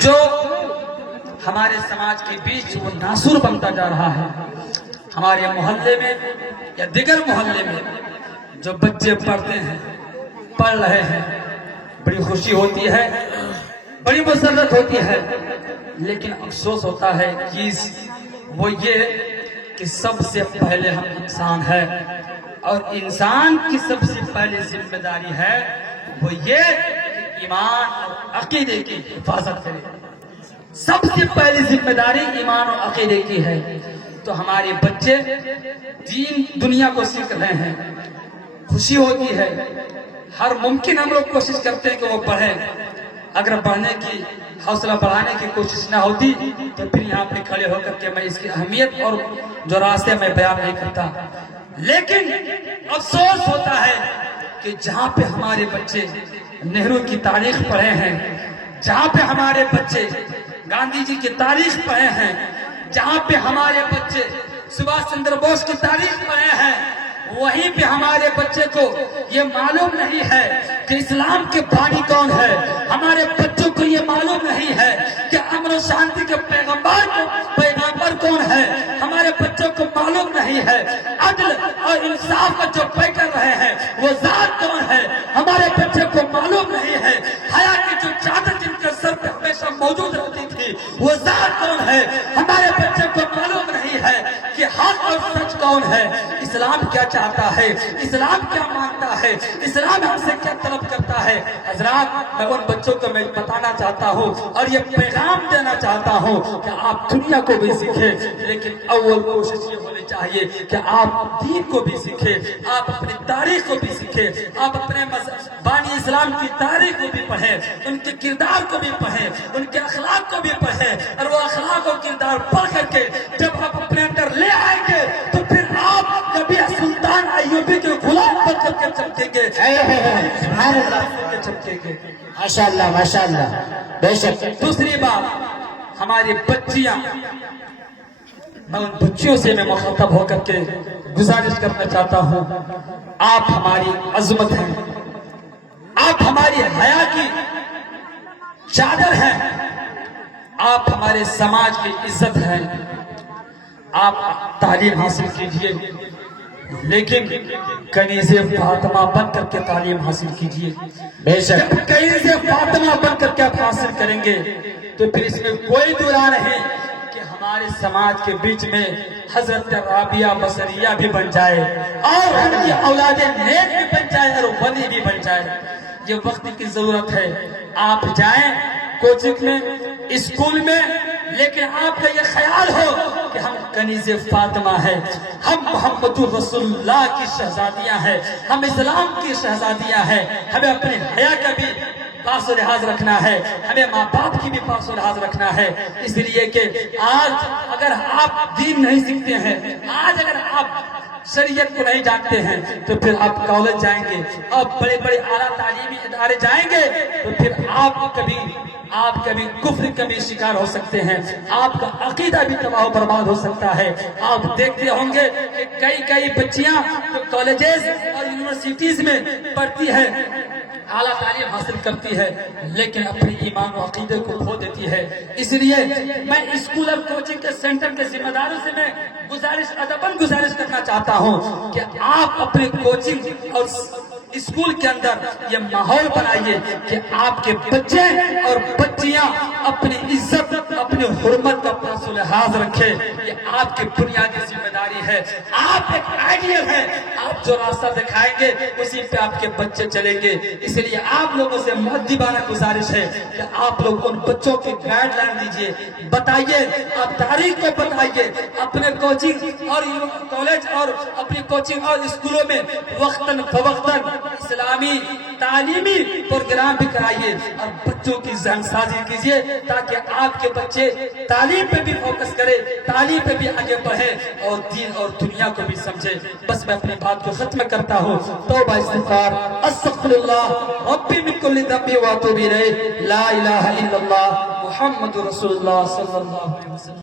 جو ہمارے سماج کے بیچ وہ ناسور بنتا جا رہا ہے. ہمارے محلے میں یا دیگر محلے میں جو بچے پڑھ رہے ہیں، بڑی خوشی ہوتی ہے، بڑی مسرت ہوتی ہے، لیکن افسوس ہوتا ہے چیز وہ یہ کہ سب سے پہلے ہم انسان ہیں، اور انسان کی سب سے پہلی ذمہ داری ہے وہ یہ کہ ایمان اور عقیدے کی حفاظت کرے. سب سے پہلی ذمہ داری ایمان اور عقیدے کی ہے. تو ہمارے بچے دین دنیا کو سیکھ رہے ہیں، خوشی ہوتی ہے. ہر ممکن ہم لوگ کوشش کرتے ہیں کہ وہ پڑھیں. اگر پڑھنے کی حوصلہ بڑھانے کی کوشش نہ ہوتی تو پھر یہاں پہ کھڑے ہو کر کے میں اس کی اہمیت اور جو راستے میں بیان نہیں کرتا. لیکن افسوس ہوتا ہے کہ جہاں پہ ہمارے بچے نہرو کی تاریخ پڑھے ہیں، جہاں پہ ہمارے بچے گاندھی جی کی تاریخ پڑھے ہیں، جہاں پہ ہمارے بچے سبھاش چندر بوس کی تاریخ پڑھے ہیں، وہیں پہ ہمارے بچے کو یہ معلوم نہیں ہے کہ اسلام کے بانی کون ہے. ہمارے بچوں کو یہ معلوم نہیں ہے کہ امن و شانتی کے پیغمبر کون ہے. ہمارے بچوں کو معلوم نہیں ہے عدل اور انصاف کا جو پے کر رہے ہیں وہ ذات کون ہے. ہمارے بچے کو معلوم نہیں ہے حیا کی جو چادر جن کے سر پہ ہمیشہ موجود رہتی تھی وہ ذات کون ہے. ہمارے بچے کو معلوم نہیں ہے کہ حق اور سچ کون ہے. اسلام کیا چاہتا ہے، اسلام کیا مانتا ہے، اسلام ہم سے کیا طلب کرتا ہے. حضرات، میں ان بچوں کو میں بتانا چاہتا ہوں اور یہ پیغام دینا چاہتا ہوں کہ آپ دنیا کو بھی سیکھیں، لیکن اول کوشش یہ ہونی چاہیے کہ آپ دین کو بھی سیکھیں، آپ اپنی تاریخ کو بھی سیکھیں، آپ اپنے بانی اسلام کی تاریخ کو بھی پڑھیں، ان کے کردار کو بھی پڑھیں، ان کے اخلاق کو بھی پڑھیں. اور وہ اخلاق اور کردار پڑھ کر کے جب آپ اپنے اندر لے آئیں گے تو پھر آپ کبھی سلطان ایوبی کے غلام بن کر کے چمکیں گے. ماشاءاللہ ماشاءاللہ، بے شک. دوسری بات، ہماری بچیاں، میں ان بچیوں سے میں مخاطب ہو کر کے گزارش کرنا چاہتا ہوں، آپ ہماری عظمت ہیں، آپ ہماری حیا کی چادر ہیں، آپ ہمارے سماج کی عزت ہیں. آپ تعلیم حاصل کیجئے، لیکن کنیز فاطمہ بن کر کے تعلیم حاصل کیجئے. بے شک. جب کنیز فاطمہ بن کر کے آپ حاصل کریں گے تو پھر اس میں کوئی دورہ نہیں کہ ہمارے سماج کے بیچ میں حضرت رابعہ بصریہ بھی بن جائے اور ان کی اولاد نیک بھی بن جائے اور ولی بھی بن جائے. یہ وقت کی ضرورت ہے. آپ جائیں کوچنگ میں، اسکول میں، لیکن آپ کا یہ خیال ہو کہ ہم کنیز فاطمہ ہیں، ہم محمد رسول اللہ کی شہزادیاں ہیں، ہم اسلام کی شہزادیاں ہیں. ہمیں اپنے حیا کا بھی پاس و لحاظ رکھنا ہے، ہمیں ماں باپ کی بھی پاس و لحاظ رکھنا ہے. اس لیے کہ آج اگر آپ دین نہیں سیکھتے ہیں، آج اگر آپ شریعت کو نہیں جانتے ہیں تو پھر آپ کالج جائیں گے، آپ بڑے بڑے اعلیٰ تعلیمی ادارے جائیں گے تو پھر آپ کبھی کفر کا بھی شکار ہو سکتے ہیں، آپ کا عقیدہ بھی تباہ و برباد ہو سکتا ہے. آپ دیکھتے ہوں گے کہ کئی بچیاں جو کالجز اور یونیورسٹیز میں پڑھتی ہیں، اعلیٰ تعلیم حاصل کرتی ہے، لیکن اپنی ایمان و عقیدے کو کھو دیتی ہے. اس لیے میں اسکول اور کوچنگ کے سینٹر کے ذمہ داروں سے میں ادباً گزارش کرنا چاہتا ہوں کہ آپ اپنے کوچنگ اور اسکول کے اندر یہ ماحول بنائیے کہ آپ کے بچے اور بچیاں اپنی عزت، اپنی حرمت کا پاس و لحاظ رکھے. یہ آپ کی بنیادی ذمہ داری ہے. آپ ایک آئیڈیل ہیں، آپ جو راستہ دکھائیں گے اسی پہ آپ کے بچے چلیں گے. اس لیے آپ لوگوں سے مؤدبانہ گزارش ہے کہ آپ لوگ ان بچوں کی گائیڈ لائن دیجیے، بتائیے، آپ تاریخ کو بتائیے، اپنے کوچنگ اور کالج اور اپنی کوچنگ اور اسکولوں میں وقتاً فوقتاً اسلامی تعلیمی پروگرام بھی کرائیے اور بچوں کی ذہن سازی کیجیے تاکہ آپ کے بچے تعلیم پہ بھی فوکس کرے، تعلیم پہ بھی آگے بڑھے اور دین اور دنیا کو بھی سمجھے. بس میں اپنی بات کو ختم کرتا ہوں. توبہ استغفار، استغفر اللہ ربی من کل ذنب واتوب الیہ، لا الہ الا اللہ محمد رسول اللہ صلی اللہ علیہ وسلم.